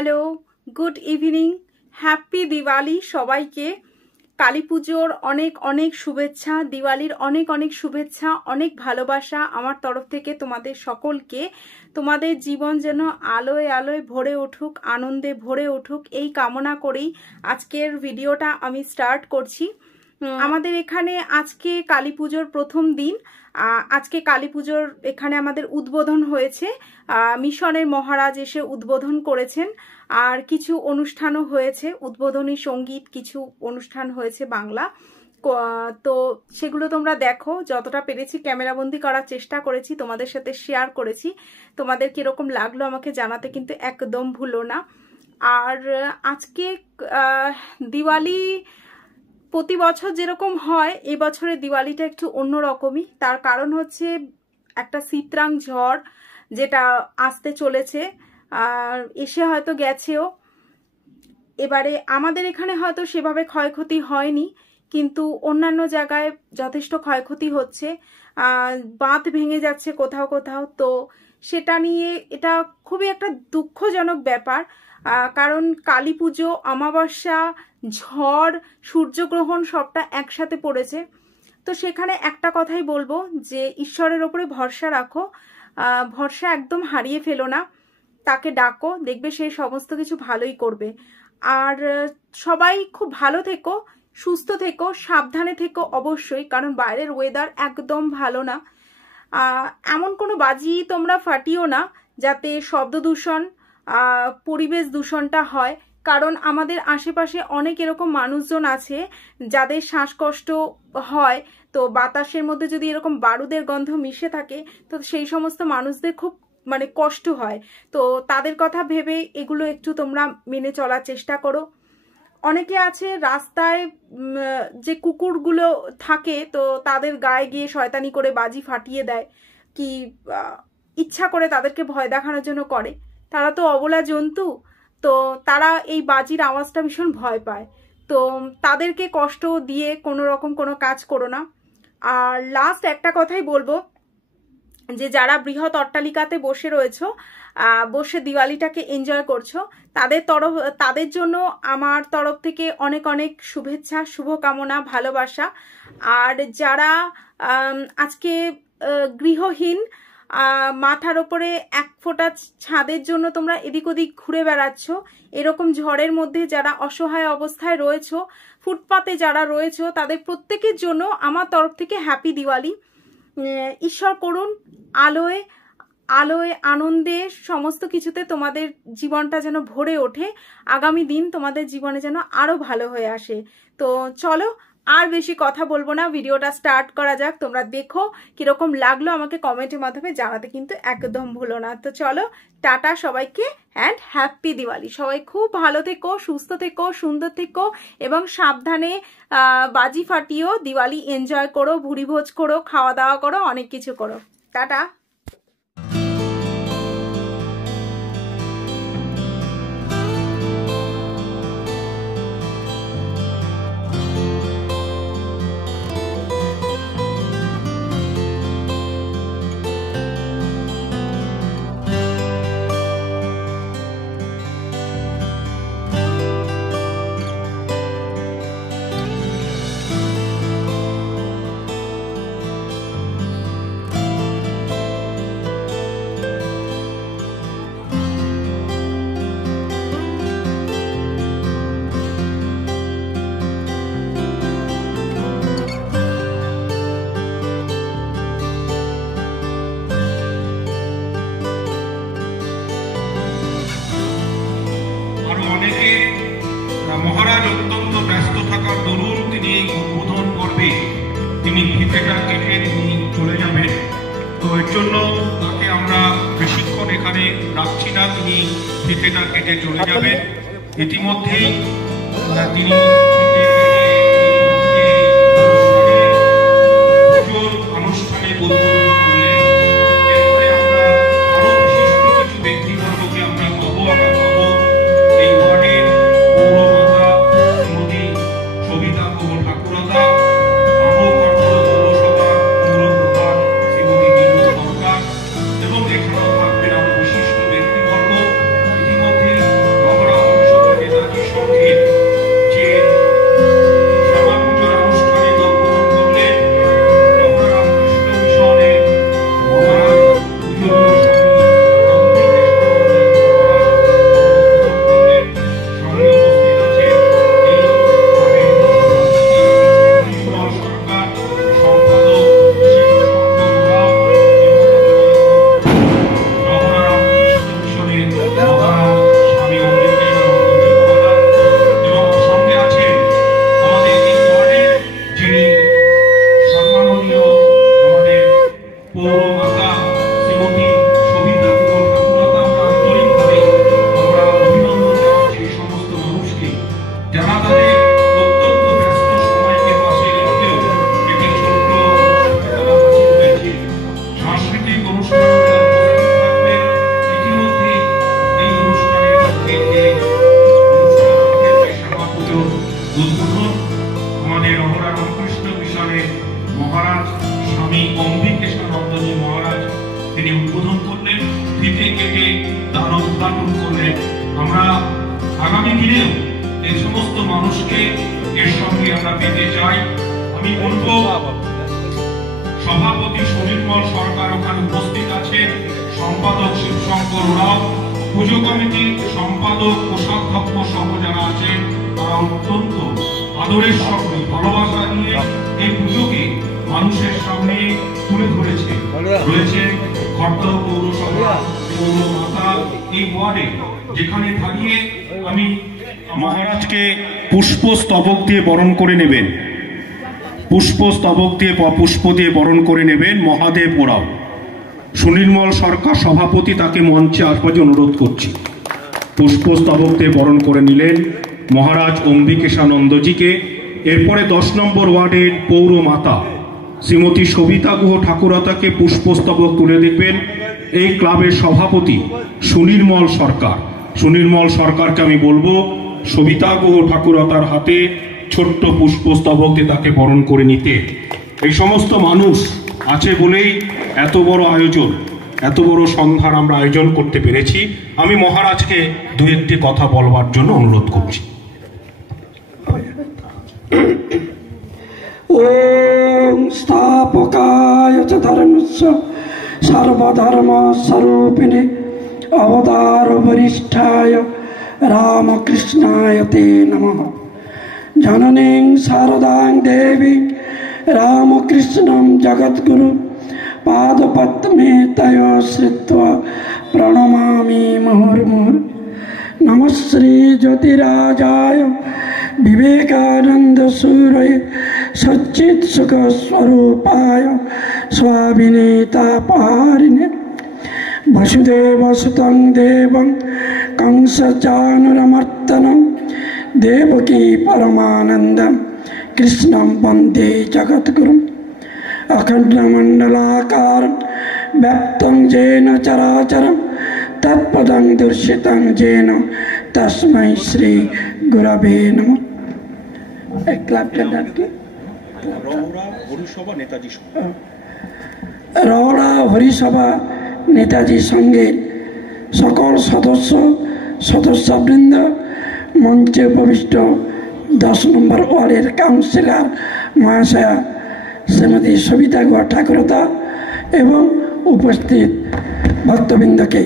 Hello, good evening, happy Diwali সবাইকে। কালী পুজোর অনেক অনেক শুভেচ্ছা, দিওয়ালির অনেক অনেক শুভেচ্ছা, অনেক ভালোবাসা আমার তরফ থেকে তোমাদের সকলকে। তোমাদের জীবন যেন আলোয় আলোয় ভরে উঠুক, আনন্দে ভরে উঠুক, এই কামনা করেই আজকের ভিডিওটা আমি স্টার্ট করছি। আমাদের এখানে আজকে কালী পুজোর প্রথম দিন। আজকে কালী পুজোর এখানে আমাদের উদ্বোধন হয়েছে, মিশনের মহারাজ এসে উদ্বোধন করেছেন, আর কিছু অনুষ্ঠানও হয়েছে, উদ্বোধনী সঙ্গীত কিছু অনুষ্ঠান হয়েছে বাংলা। তো সেগুলো তোমরা দেখো, যতটা পেরেছি ক্যামেরাবন্দি করার চেষ্টা করেছি, তোমাদের সাথে শেয়ার করেছি। তোমাদের কিরকম লাগলো আমাকে জানাতে কিন্তু একদম ভুলো না। আর আজকে দিওয়ালি প্রতি বছর যেরকম হয়, এবছরের দিওয়ালিটা একটু অন্যরকমই। তার কারণ হচ্ছে একটা চিত্রাং ঝড় যেটা আসতে চলেছে, আর এসে হয়তো গেছেও। এবারে আমাদের এখানে হয়তো সেভাবে ক্ষয়ক্ষতি হয়নি, কিন্তু অন্যান্য জায়গায় যথেষ্ট ক্ষয়ক্ষতি হচ্ছে, বাঁধ ভেঙে যাচ্ছে কোথাও কোথাও। তো সেটা নিয়ে এটা খুবই একটা দুঃখজনক ব্যাপার, কারণ কালী পুজো, অমাবস্যা, ঝড়, সূর্যগ্রহণ সবটা একসাথে পড়েছে। তো সেখানে একটা কথাই বলবো যে ঈশ্বরের ওপরে ভরসা রাখো, ভরসা একদম হারিয়ে ফেলো না, তাকে ডাকো, দেখবে সে সমস্ত কিছু ভালোই করবে। আর সবাই খুব ভালো থেকো, সুস্থ থেকো, সাবধানে থেকো অবশ্যই, কারণ বাইরের ওয়েদার একদম ভালো না। এমন কোনো বাজি তোমরা ফাটিও না যাতে শব্দ দূষণ, পরিবেশ দূষণটা হয়, কারণ আমাদের আশেপাশে অনেক এরকম মানুষজন আছে যাদের শ্বাসকষ্ট হয়। তো বাতাসের মধ্যে যদি এরকম বারুদের গন্ধ মিশে থাকে, তো সেই সমস্ত মানুষদের খুব কষ্ট হয়। তো তাদের কথা ভেবে এগুলো একটু তোমরা মেনে চলার চেষ্টা করো। অনেকে আছে রাস্তায় যে কুকুরগুলো থাকে, তো তাদের গায়ে গিয়ে শয়তানি করে বাজি ফাটিয়ে দেয়, কি ইচ্ছা করে তাদেরকে ভয় দেখানোর জন্য করে। তারা তো অবলা জন্তু, তো তারা এই বাজির আওয়াজটা ভীষণ ভয় পায়। তো তাদেরকে কষ্ট দিয়ে কোনো রকম কোনো কাজ করো না। আর লাস্ট একটা কথাই বলবো, যে যারা বৃহৎ অট্টালিকাতে বসে রয়েছো, বসে দিওয়ালিটাকে এনজয় করছো, তাদের জন্য আমার তরফ থেকে অনেক অনেক শুভেচ্ছা, শুভকামনা, ভালোবাসা। আর যারা আজকে গৃহহীন, মাথার ওপরে এক ফোঁটা ছাদের জন্য তোমরা এদিক ওদিক ঘুরে বেড়াচ্ছ, এরকম ঝড়ের মধ্যে যারা অসহায় অবস্থায় রয়েছো, ফুটপাতে যারা রয়েছো, তাদের প্রত্যেকের জন্য আমার তরফ থেকে হ্যাপি দিওয়ালি। ঈশ্বর করুন আলোয় আলোয়, আনন্দে, সমস্ত কিছুতে তোমাদের জীবনটা যেন ভরে ওঠে, আগামী দিন তোমাদের জীবনে যেন আরো ভালো হয়ে আসে। তো চলো, আর বেশি কথা বলবো না, ভিডিওটা স্টার্ট করা যাক। তোমরা দেখো কিরকম লাগলো আমাকে কমেন্টের মাধ্যমে জানাতে কিন্তু একদম ভুলো না। তো চলো, টাটা সবাইকে, অ্যান্ড হ্যাপি দিওয়ালি। সবাই খুব ভালো থেকো, সুস্থ থেকো, সুন্দর থেকো, এবং সাবধানে বাজি ফাটিও, দিওয়ালি এনজয় করো, ভুরিভোজ করো, খাওয়া দাওয়া করো, অনেক কিছু করো। টাটা। মহারাজ অত্যন্ত ব্যস্ত থাকার দরুন তিনি উদ্বোধন করবে, তিনি ফিতেটা কেটে তিনি চলে যাবেন। তো এর জন্য তাকে আমরা বেশিক্ষণ এখানে রাখছি না, তিনি ফিতেটা কেটে চলে যাবেন। ইতিমধ্যেই তিনি অনুষ্ঠানে উদ্বোধন করলেন। এরপরে আমরা আরো বিশিষ্ট কিছু ব্যক্তিবর্গকে আমরা পাবো। আমরা পাবো এই ওয়ার্ডের পৌরমাতা শ্রীমতী সবিতা ঠাকুরদা, পৌরসভার পৌরপ্রধান শ্রীমতী বিনু সরকার, এবং এছাড়াও থাকবেন আরো বিশিষ্ট ব্যক্তিবর্গ। ইতিমধ্যে উদ্বোধন আমাদের অহরা রামকৃষ্ণ মিশনের মহারাজ স্বামী অম্বিকেশানন্দজি মহারাজ তিনি উদ্বোধন করলেন, ফিতে কেটে দান উদ্ঘাটন করলেন। আমরা আগামী দিনেও এই সমস্ত মানুষকে এর সঙ্গে আমরা পেতে চাই। আমি বলবো সভাপতি সুনির্মল সরকার ওখানে উপস্থিত আছেন, সম্পাদক শিবশঙ্কর রাও, পুজো কমিটির সম্পাদক কোষাধ্যক্ষ সহ যারা আছেন তারা অত্যন্ত আদরের সঙ্গে ভালোবাসা নিয়ে এই পুজোকে মানুষের সামনে তুলে ধরেছে। রয়েছে খড়দহ পৌরসভা, পৌর মাতা, এই ওয়ার্ডে যেখানে দাঁড়িয়ে আমি মহারাজকে পুষ্পস্তবক দিয়ে বরণ করে নেবেন, পুষ্পস্তবক দিয়ে পুষ্প দিয়ে বরণ করে নেবেন মহাদেব ওরাও। সুনির্মল সরকার সভাপতি, তাকে মঞ্চে আসবার জন্য অনুরোধ করছি। পুষ্পস্তবক দিয়ে বরণ করে নিলেন মহারাজ অম্বিকেশানন্দজিকে। এরপরে 10 নম্বর ওয়ার্ডের পৌর মাতা শ্রীমতী সবিতা গুহ ঠাকুরতাকে পুষ্পস্তবক তুলে দেখবেন এই ক্লাবের সভাপতি সুনির্মল সরকার। সুনির্মল সরকারকে আমি বলবো সবিতা গুহ ঠাকুরতার হাতে ছোট্ট পুষ্পস্তবক দিয়ে তাকে বরণ করে নিতে। এই সমস্ত মানুষ আছে বলেই এত বড় আয়োজন, এত বড় সন্ধ্যার আমরা আয়োজন করতে পেরেছি। আমি মহারাজকে দু একটি কথা বলবার জন্য অনুরোধ করছি। ওম স্থাপকায় চ ধর্মস্য সর্বধর্ম স্বরূপিণে অবতার বরিষ্ঠায় রামকৃষ্ণায় তে নমঃ। জননীং শারদাং দেবী রামকৃষ্ণং জগদ্গুরু পাদপদ্মে তয় শ্রিত্বা প্রণমামি মুহুর্মুহুঃ। নমঃ শ্রী জ্যোতিরাজায় विवेकानंद सूरय सच्चित सुख स्वरूपाय स्वाभिनेतापहारिणे वसुदेव सुतं देवं कंसचानुरमर्दनं देवकी परमानन्दं कृष्णं वन्दे जगद्गुरुम्। अखण्डमण्डलाकारं व्याप्तं येन चराचरं तत्पदं दर्शितं येन तस्मै श्री गुरवे नमः। রওরা হরিসভা নেতাজি সঙ্গের সকল সদস্যবৃন্দ, মঞ্চে উপবিষ্ট 10 নম্বর ওয়ার্ডের কাউন্সিলর মহাশয়া শ্রীমতী সবিতা গুহ ঠাকুরতা এবং উপস্থিত ভক্তবৃন্দকে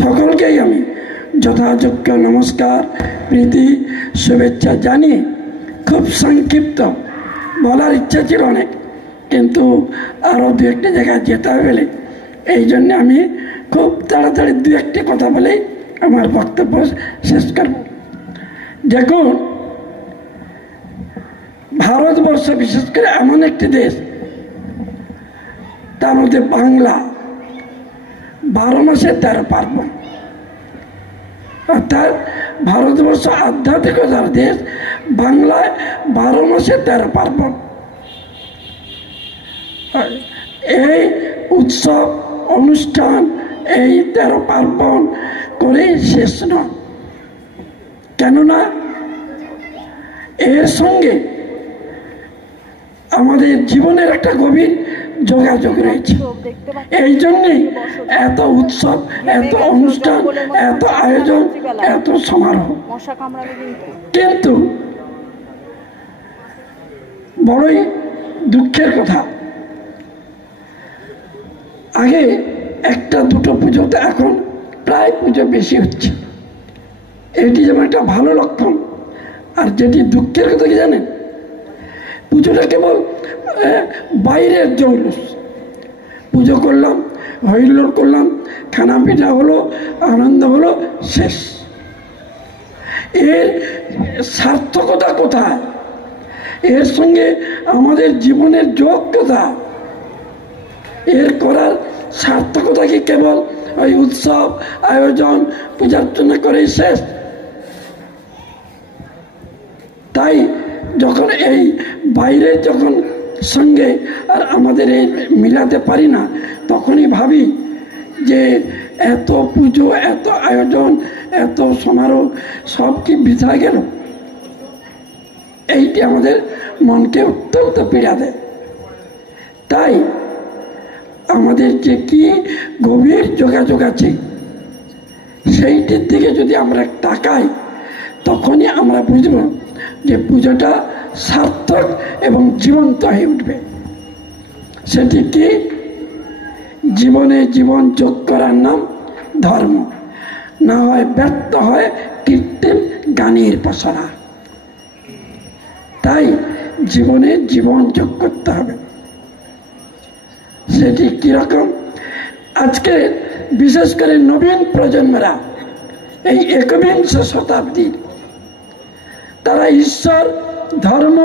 সকলকেই আমি যথাযোগ্য নমস্কার, প্রীতি, শুভেচ্ছা জানিয়ে খুব সংক্ষিপ্ত বলার ইচ্ছা ছিল অনেক, কিন্তু আরও দু একটি জায়গায় যেতে হবে, এই জন্য আমি খুব তাড়াতাড়ি দু একটি কথা বলেই আমার বক্তব্য শেষ করব। দেখুন, ভারতবর্ষ বিশেষ করে এমন একটি দেশ, তার মধ্যে বাংলা 12 মাসে 13 পার্বণ, অর্থাৎ ভারতবর্ষ আধ্যাত্মিকতার দেশ, বাংলায় 12 মাসে 13 পার্বণ। এই উৎসব অনুষ্ঠান এই 13 পার্বণ করে শেষ নয়, কেননা এর সঙ্গে আমাদের জীবনের একটা গভীর যোগাযোগ রয়েছে। এই জন্যই এত উৎসব, এত অনুষ্ঠান, এত আয়োজন, এত সমারোহ। কিন্তু বড়ই দুঃখের কথা, আগে একটা দুটো পুজোতে এখন প্রায় পুজো বেশি হচ্ছে। এটি যেমন একটা ভালো লক্ষণ, আর যেটি দুঃখের কথা কি জানেন, পুজোটা কেবল বাইরের জৌলুস। পুজো করলাম, হইল্লোড় করলাম, খানা পিঠা হলো, আনন্দ হলো, শেষ। এর সার্থকতা কোথায়? এর সঙ্গে আমাদের জীবনের যোগ্যতা, এর করার সার্থকতা কি কেবল ওই উৎসব আয়োজন পূজার্চনা করেই শেষ? তাই যখন এই বাইরের যখন সঙ্গে আর আমাদের এই মিলাতে পারি না, তখনই ভাবি যে এত পুজো, এত আয়োজন, এত সমারোহ সব কি বৃথা গেল? এইটি আমাদের মনকে অত্যন্ত পীড়া দেয়। তাই আমাদের যে কি গভীর যোগাযোগ আছে সেইটির দিকে যদি আমরা তাকাই, তখনই আমরা বুঝব যে পুজোটা সার্থক এবং জীবন্ত হয়ে উঠবে। সেটি কি? জীবনে জীবন যোগ করার নাম ধর্ম, না হয় ব্যর্থ হয় কৃত্রিম গানের পসরা। তাই জীবনে জীবন যোগ করতে হবে। সেটি কিরকম? আজকে বিশেষ করে নবীন প্রজন্মরা, এই একবিংশ শতাব্দীর, তারা ঈশ্বর, ধর্ম,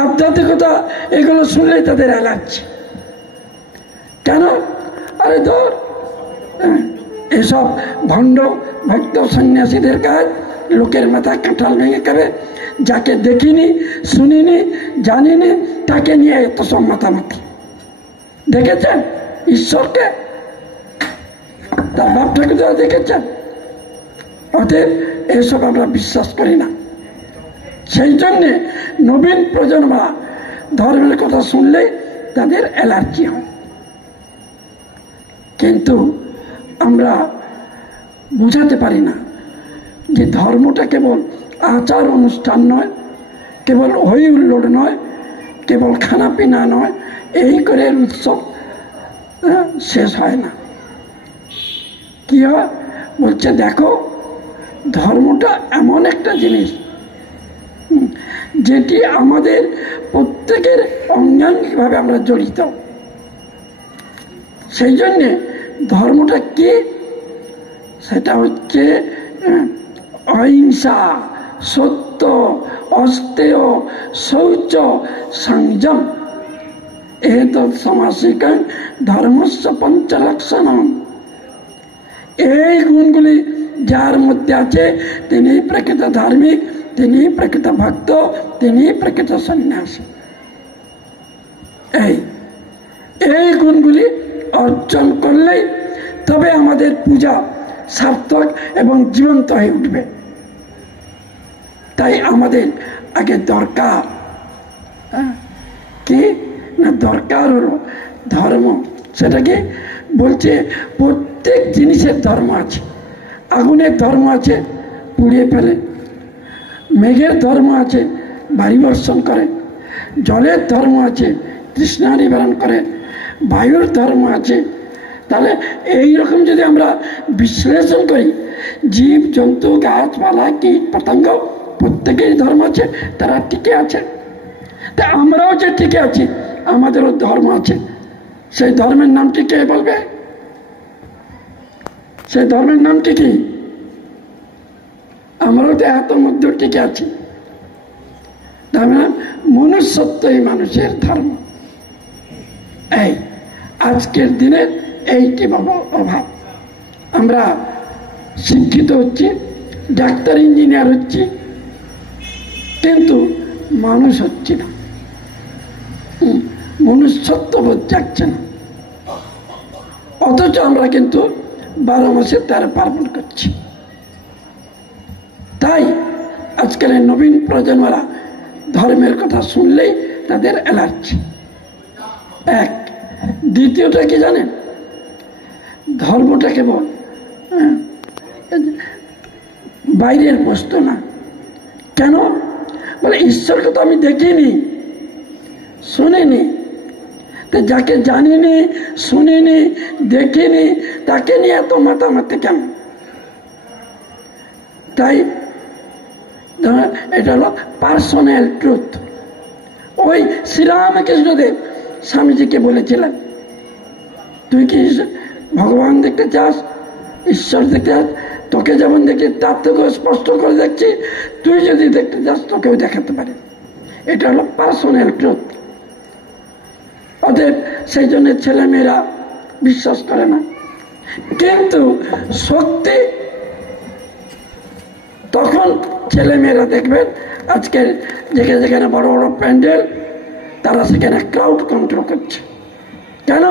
আধ্যাত্মিকতা এগুলো শুনলে তাদের অ্যালার্জি। কেন? আরে ধর, এসব ভণ্ড ভক্ত সন্ন্যাসীদের কাজ, লোকের মাথা কাঁঠাল ভেঙে খাবে, যাকে দেখিনি, শুনিনি, জানিনি, তাকে নিয়ে এত সব মাতামাতি। দেখেছেন ঈশ্বরকে? তার বাপ ঠাকুররা দেখেছেন? অতএব এসব আমরা বিশ্বাস করি না। সেই জন্যে নবীন প্রজন্মরা ধর্মের কথা শুনলে তাদের অ্যালার্জি হয়। কিন্তু আমরা বোঝাতে পারি না যে ধর্মটা কেবল আচার অনুষ্ঠান নয়, কেবল হই হুল্লোড় নয়, কেবল খানা পিনা নয়, এই করে উৎসব শেষ হয় না। কি হয়? বলছে দেখো, ধর্মটা এমন একটা জিনিস যেটি আমাদের প্রত্যেকের অঙ্গাঙ্গিকভাবে আমরা জড়িত। সেই জন্যে ধর্মটা কি? সেটা হচ্ছে অহিংসা, সত্য, অস্তেয়, শৌচ, সংযম। এত সমাসিকাং ধর্মস্য পঞ্চলক্ষণম। এই গুণগুলি যার মধ্যে আছে তিনি প্রকৃত ধার্মিক, তিনি প্রকৃত ভক্ত, তিনি প্রকৃত সন্ন্যাসী। এই গুণগুলি অর্জন করলেই তবে আমাদের পূজা সার্থক এবং জীবন্ত হয়ে উঠবে। তাই আমাদের আগে দরকার কি না? দরকার হলো ধর্ম। সেটা কি বলছে? প্রত্যেক জিনিসের ধর্ম আছে। আগুনের ধর্ম আছে, পুড়িয়ে ফেলে। মেঘের ধর্ম আছে, বাড়ি বর্ষণ করে। জলের ধর্ম আছে, তৃষ্ণা নিবারণ করে। বায়ুর ধর্ম আছে। তাহলে এইরকম যদি আমরা বিশ্লেষণ করি, জীব জন্তু গাছপালা কীট পতঙ্গ প্রত্যেকের ধর্ম আছে, তারা টিকে আছে। তা আমরাও যে টিকে আছি, আমাদেরও ধর্ম আছে। সেই ধর্মের নামটি কে বলবে? সেই ধর্মের নামটি কি? আমরাও তো এত মধ্যে টিকে আছি। তার মানে মনুষ্যত্বই মানুষের ধর্ম। এই আজকের দিনের এইটি অভাব। আমরা শিক্ষিত হচ্ছি, ডাক্তার ইঞ্জিনিয়ার হচ্ছি, কিন্তু মানুষ হচ্ছি না। মনুষ্যত্ববোধ যাচ্ছে না। অথচ আমরা কিন্তু 12 মাসে 13 পার্বণ করছি। তাই আজকালের নবীন প্রজন্মরা ধর্মের কথা শুনলেই তাদের অ্যালার্জি। এক। দ্বিতীয়টা কি জানেন? ধর্মটা কেবল বাইরের বস্তু না। কেন? বলে ঈশ্বরকে তো আমি দেখিনি, শুনিনি। তো যাকে জানিনি, শুনিনি, দেখিনি, তাকে নিয়ে এত মাতামাতি কেন? তাই এটা হলো পার্সোনাল ট্রুথ। ওই শ্রীরামকৃষ্ণদেব স্বামীজিকে বলেছিলেন, তুই কি ভগবান দেখতে চাস, ঈশ্বর দেখতে চাস? তোকে যেমন দেখি তার থেকেও স্পষ্ট করে দেখছি, তুই যদি দেখতে চাস তোকেও দেখাতে পারে। এটা হলো পার্সোনাল ট্রুথ। অতএব সেই জন্য ছেলেমেয়েরা বিশ্বাস করে না। কিন্তু সত্যি তখন ছেলেমেয়েরা দেখবেন আজকের যেখানে বড় বড় প্যান্ডেল, তারা সেখানে ক্রাউড কন্ট্রোল করছে। কেন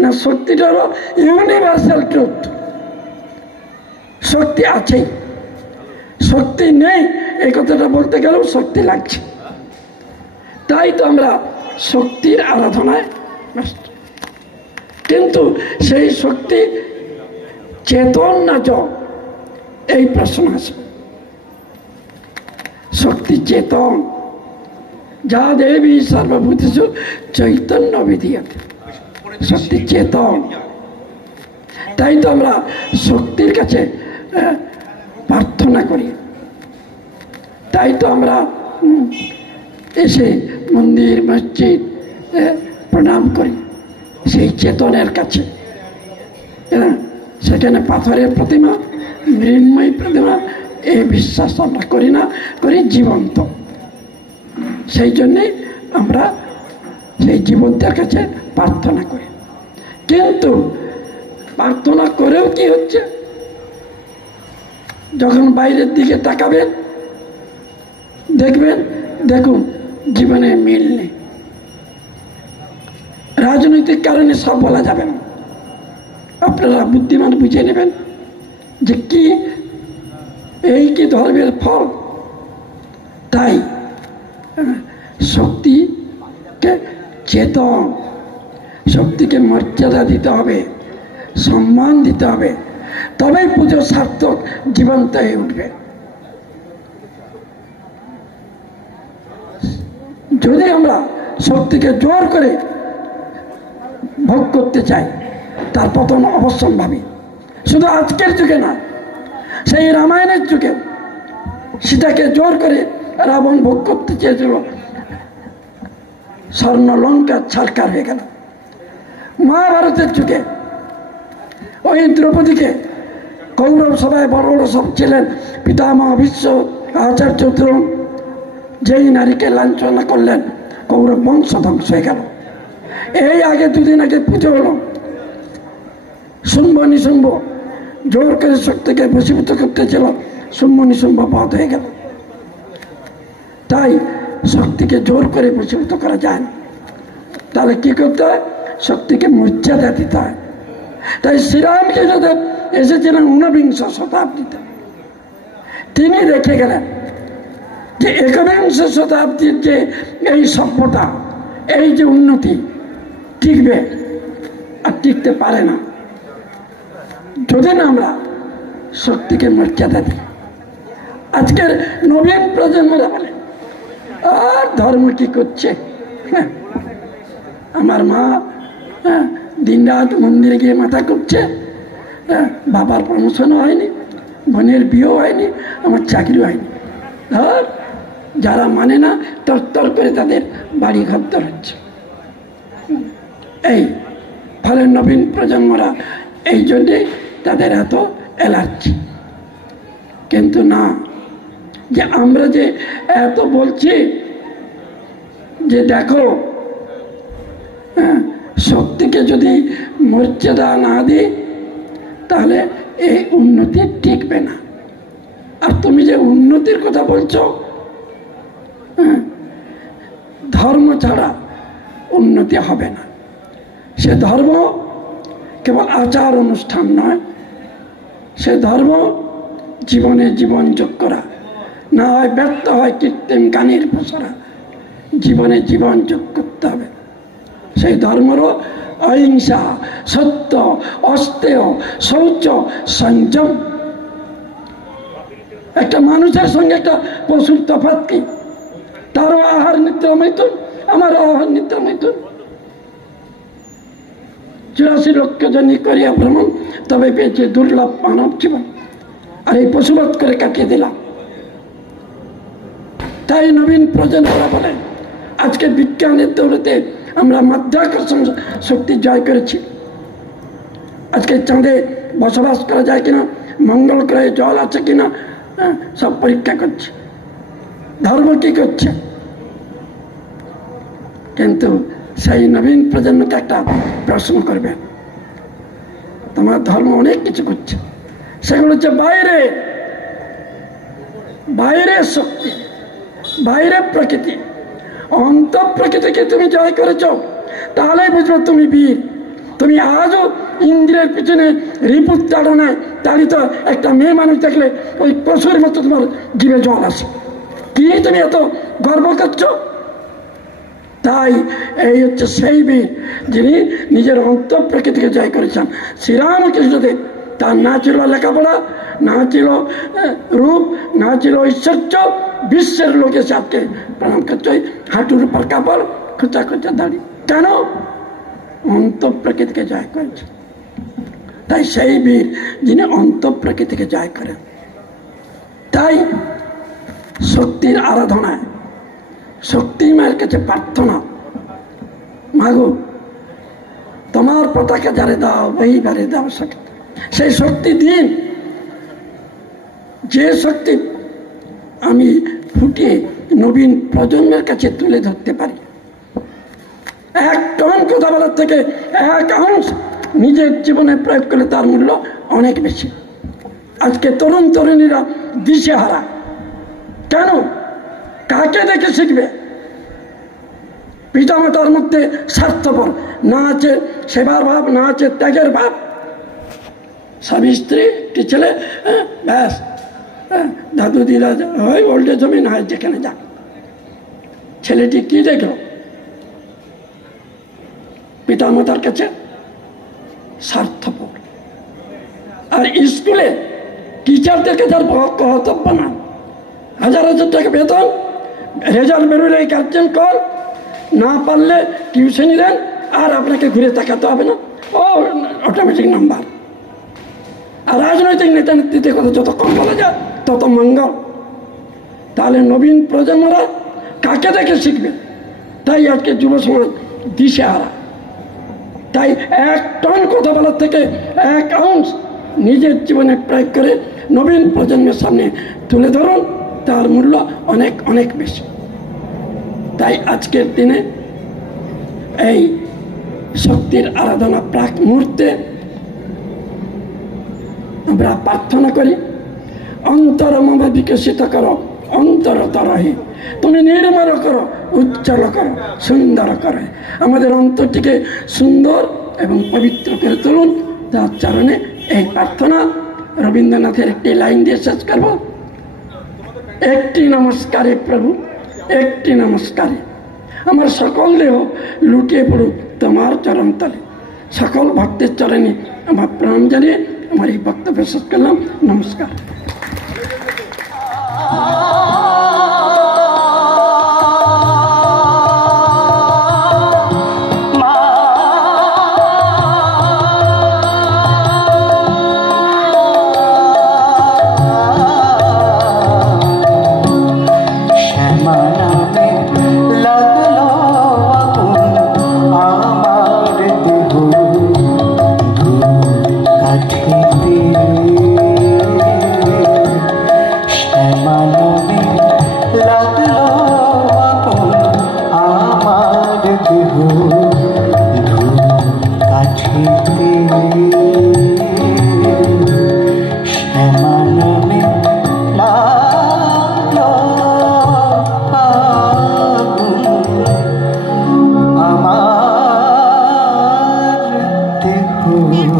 না? শক্তিটা হলো ইউনিভার্সাল ট্রুথ। শক্তি আছেই, শক্তি নেই এই কথাটা বলতে গেলেও শক্তি লাগছে। তাই তো আমরা শক্তির আরাধনায় ব্যস্ত। কিন্তু সেই শক্তি চেতন না এই প্রশ্ন আছে। শক্তি চেতন, যা দেবী সর্বভূতেষু চৈতন্য বিধীয়তে, শক্তি চেতন। তাই তো আমরা শক্তির কাছে প্রার্থনা করি, তাই তো আমরা এসে মন্দির মসজিদ প্রণাম করি সেই চেতনের কাছে। সেখানে পাথরের প্রতিমা, মৃন্ময়ী প্রতিমা, এই বিশ্বাস আমরা করি না, করি জীবন্ত। সেই জন্যে আমরা সেই জীবন্তের কাছে প্রার্থনা করি। কিন্তু প্রার্থনা করেও কি হচ্ছে, যখন বাইরের দিকে তাকাবেন দেখবেন, দেখুন জীবনে মিল নেই। রাজনৈতিক কারণে সব বলা যাবে না, আপনারা বুদ্ধিমান বুঝে নেবেন যে কি এই কি ধর্মের ফল। তাই শক্তিকে চেতন, শক্তিকে মর্যাদা দিতে হবে, সম্মান দিতে হবে, তবেই পুজো সার্থক, জীবন্ত হয়ে উঠবে। যদি আমরা শক্তিকে জোর করে ভোগ করতে চাই, তার পতন অবশ্যম্ভাবী। শুধু আজকের যুগে না, সেই রামায়ণের যুগে সীতাকে জোর করে রাবণ ভোগ করতে চেয়েছিল, স্বর্ণ লঙ্কা ছারকার হয়ে গেল। মহাভারতের যুগে ওই দ্রৌপদীকে কৌরব সভায় বড় বড় সব ছিলেন, পিতামহ ভীষ্ম, আচার্য দ্রোণ, যেই নারীকে লাঞ্ছনা করলেন, কৌরব বংশ ধ্বংস হয়ে গেল। এই আগে দুদিন আগে পুজো হলো, শুম্ভ নিশুম্ভ জোর করে শক্তিকে বশীভূত করতে ছিল, শুম্ভ নিশুম্ভ বধ হয়ে গেল। তাই শক্তিকে জোর করে বশীভূত করা যায় না। তাহলে কি করতে হয়? শক্তিকে মর্যাদা দিতে হয়। তাই শ্রীরামকৃষ্ণদেব এসেছিলেন ঊনবিংশ শতাব্দীতে। তিনি রেখে গেলেন যে একবিংশ শতাব্দীর যে এই সভ্যতা, এই যে উন্নতি টিকবে, আর টিকতে পারে না যদি না আমরা শক্তিকে মর্যাদা দিই। আজকের নবীন প্রজন্মরা বলে আর ধর্ম কি করছে, আমার মা দিন রাত মন্দিরে গিয়ে মাথা করছে, বাবার প্রমোশনও হয়নি, বোনের বিয়েও হয়নি, আমার চাকরিও হয়নি। আর যারা মানে না তরতর করে তাদের বাড়ি ঘর হচ্ছে। এই ফলে নবীন প্রজন্মরা এই জন্যে তাদের এত অ্যালার্জি। কিন্তু না, যে আমরা যে এত বলছি যে দেখো শক্তিকে যদি মর্যাদা না দিই তাহলে এই উন্নতি টিকবে না। আর তুমি যে উন্নতির কথা বলছো, ধর্ম ছাড়া উন্নতি হবে না। সে ধর্ম কেবল আচার অনুষ্ঠান নয়, সে ধর্ম জীবনে জীবন যোগ করা, না হয় ব্যর্থ হয় কৃত্রিম গানের প্রসারা, জীবনে জীবন যোগ করতে হবে। সেই ধর্মেরও অহিংসা, সত্য, অস্তেয়, শৌচ, সংযম। একটা মানুষের সঙ্গে একটা পশুর তফাৎ কি? তারও আহার নিত্য মৈথুন, আমার আহার নিত্য মৈথুন। 84 লক্ষ জনই করিয়া ভ্রমণ, তবে পেয়েছে দুর্লভ মানব জীবন। আর এই পশুবধ করে কাটিয়ে দিলাম। তাই নবীন প্রজন্মরা বলেন আজকে বিজ্ঞানের দৌলতে আমরা মাধ্যাকর্ষণ শক্তি জয় করেছি। আজকে চাঁদে বসবাস করা যায় কিনা, মঙ্গল গ্রহে জল আছে কিনা, সব পরীক্ষা করছে। ধর্ম কি করছে? কিন্তু সেই নবীন প্রজন্মকে একটা প্রশ্ন করবে, তোমার ধর্ম অনেক কিছু করছে, সেগুলো হচ্ছে বাইরের শক্তি, বাইরের প্রকৃতি। অন্ত প্রকৃতিকে তুমি জয় করেছ, তাহলে বুঝবো তুমি বীর। তুমি আজও ইন্দ্রের পিছনে রিপুর তাড়নায় তাড়িত একটা মেয়ে মানুষ দেখলে ওই পশুর মতো তোমার জিভে জল আসে। কি তুমি এত গর্ব করছো? তাই এই হচ্ছে সেই বীর যিনি নিজের অন্তর প্রকৃতিকে জয় করেছেন। শ্রীরামকৃষ্ণদেব, তার না ছিল লেখাপড়া, না ছিল রূপ, না ছিল ঐশ্বর্য, বিশ্বের লোকে সাথে প্রণাম করছে, হাঁটুর উপর কাপড়, খোঁচা খোঁচা দাড়ি। কেন? অন্তর প্রকৃতিকে জয় করেছে। তাই সেই বীর যিনি অন্তর প্রকৃতিকে জয় করেন। তাই শক্তির আরাধনায়, শক্তি মায়ের কাছে প্রার্থনা, মাগো তোমার পতাকা যারে দাও এইবারে দাও শক্তি। সেই শক্তি দিন, যে শক্তি আমি ফুটিয়ে নবীন প্রজন্মের কাছে তুলে ধরতে পারি। এক টন কথা বলার থেকে 1 আউন্স নিজের জীবনে প্রয়োগ করলে তার মূল্য অনেক বেশি। আজকে তরুণ তরুণীরা দিশেহারা। কেন? কাকে দেখে শিখবে? পিতামাতার মধ্যে স্বার্থপর, না আছে সেবার ভাব, না আছে ত্যাগের ভাব। স্বামী স্ত্রী, একটি ছেলে, ব্যাস দাদু দিদা হয় ওল্ডে জমি না হয় যেখানে যাক। ছেলেটি কি দেখল? পিতামাতার কাছে স্বার্থপর। আর স্কুলে টিচারদেরকে তার কর্তব্য না, 1000 টাকা বেতন, রেজাল্ট বেরোলে গার্জেন কল, না পারলে টিউশনি দেন, আর আপনাকে ঘুরে তাকাতে হবে না, ও অটোমেটিক নাম্বার। আর রাজনৈতিক নেতা নেতৃত্বের কথা যত কম বলা যায় তত মঙ্গল। তাহলে নবীন প্রজন্মরা কাকে দেখে শিখবে? তাই আজকে যুব সমাজ দিশেহারা। তাই 1 টন কথা বলার থেকে 1 আউন্স নিজের জীবনে প্রয়োগ করে নবীন প্রজন্মের সামনে তুলে ধরুন, তার মূল্য অনেক অনেক বেশি। তাই আজকের দিনে এই শক্তির আরাধনা প্রাক মুহূর্তে আমরা প্রার্থনা করি, অন্তর মম বিকশিত করো, অন্তরতরহি, তুমি নির্মল করো, উজ্জ্বল করো, সুন্দর করো। আমাদের অন্তরটিকে সুন্দর এবং পবিত্র করে তুলুন। তার চরণে এই প্রার্থনা। রবীন্দ্রনাথের একটি লাইন দিয়ে শেষ করব। একটি নমস্কারে প্রভু, একটি নমস্কারে আমার সকল দেহ লুটিয়ে পড়ুক তোমার চরণ তলে। সকল ভক্তের চরণে আমার প্রণাম জানিয়ে আমার এই বক্তব্য শেষ করলাম। নমস্কার। আমার দেহ